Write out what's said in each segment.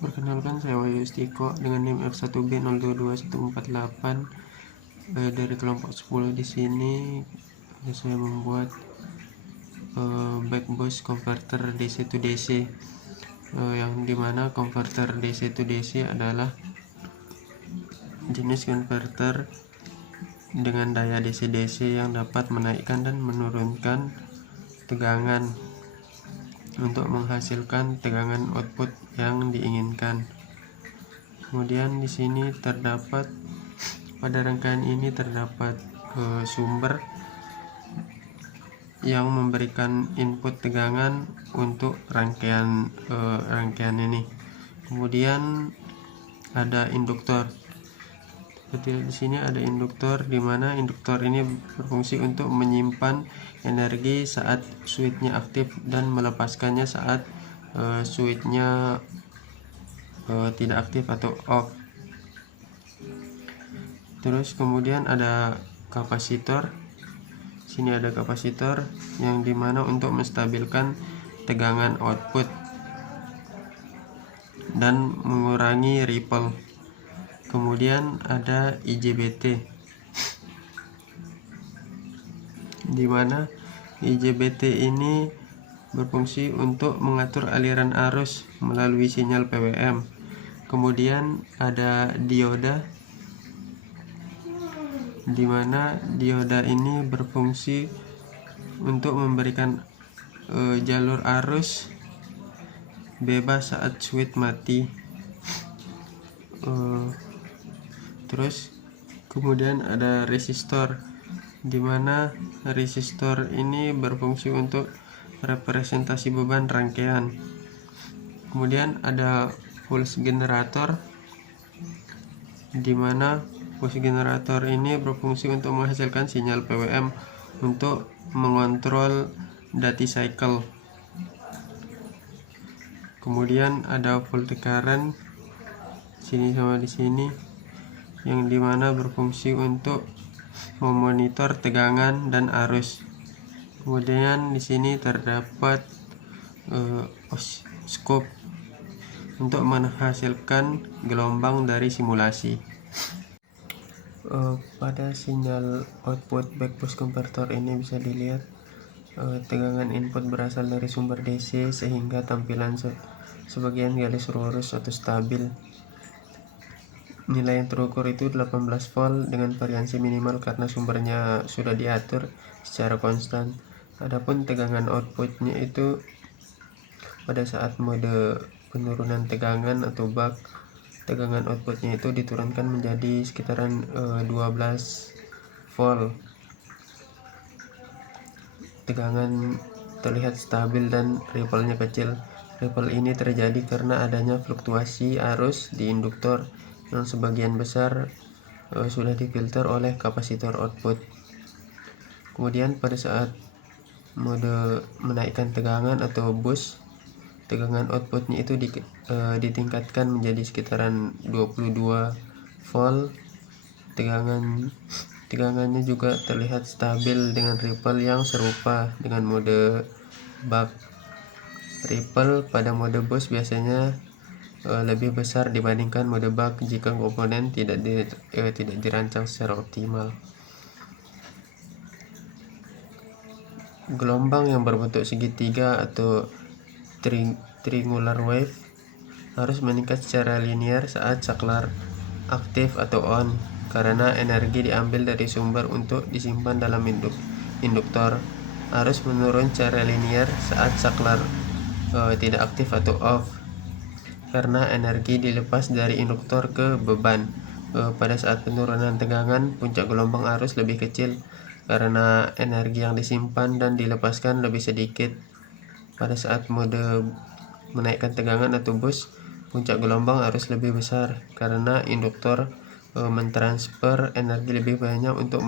Perkenalkan, saya Wahyu Istiko dengan NIM F1B022148 dari kelompok 10. Di sini saya membuat back boost converter DC to DC, yang dimana converter DC to DC adalah jenis converter dengan daya DC-DC yang dapat menaikkan dan menurunkan tegangan untuk menghasilkan tegangan output yang diinginkan. Kemudian di sini pada rangkaian ini terdapat sumber yang memberikan input tegangan untuk rangkaian ini. Kemudian ada induktor. Seperti di sini ada induktor, di mana induktor ini berfungsi untuk menyimpan energi saat switchnya aktif dan melepaskannya saat switchnya tidak aktif atau off. Terus kemudian ada kapasitor. Sini ada kapasitor yang dimana untuk menstabilkan tegangan output dan mengurangi ripple. Kemudian ada IGBT, di mana IGBT ini berfungsi untuk mengatur aliran arus melalui sinyal PWM. Kemudian ada dioda, di mana dioda ini berfungsi untuk memberikan jalur arus bebas saat switch mati. Terus kemudian ada resistor, di mana resistor ini berfungsi untuk representasi beban rangkaian. Kemudian ada pulse generator, di mana pulse generator ini berfungsi untuk menghasilkan sinyal PWM untuk mengontrol duty cycle. Kemudian ada volt current, sini sama di sini, yang dimana berfungsi untuk memonitor tegangan dan arus. Kemudian di sini terdapat oscilloscope untuk menghasilkan gelombang dari simulasi. Pada sinyal output back boost converter ini bisa dilihat tegangan input berasal dari sumber DC sehingga tampilan sebagian garis lurus atau stabil. Nilai yang terukur itu 18 volt dengan variansi minimal karena sumbernya sudah diatur secara konstan. Adapun tegangan outputnya itu pada saat mode penurunan tegangan atau buck, tegangan outputnya itu diturunkan menjadi sekitaran 12 volt. Tegangan terlihat stabil dan ripple-nya kecil. Ripple ini terjadi karena adanya fluktuasi arus di induktor yang sebagian besar sudah difilter oleh kapasitor output. Kemudian pada saat mode menaikkan tegangan atau boost, tegangan outputnya itu ditingkatkan menjadi sekitaran 22 volt. Tegangannya juga terlihat stabil dengan ripple yang serupa dengan mode buck. Ripple pada mode boost biasanya lebih besar dibandingkan mode buck jika komponen tidak dirancang secara optimal. Gelombang yang berbentuk segitiga atau triangular wave harus meningkat secara linear saat saklar aktif atau on, karena energi diambil dari sumber untuk disimpan dalam induktor. Harus menurun secara linear saat saklar tidak aktif atau off, karena energi dilepas dari induktor ke beban. Pada saat penurunan tegangan, puncak gelombang arus lebih kecil karena energi yang disimpan dan dilepaskan lebih sedikit. Pada saat mode menaikkan tegangan atau boost, puncak gelombang arus lebih besar karena induktor mentransfer energi lebih banyak untuk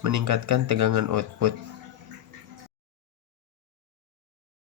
meningkatkan tegangan output.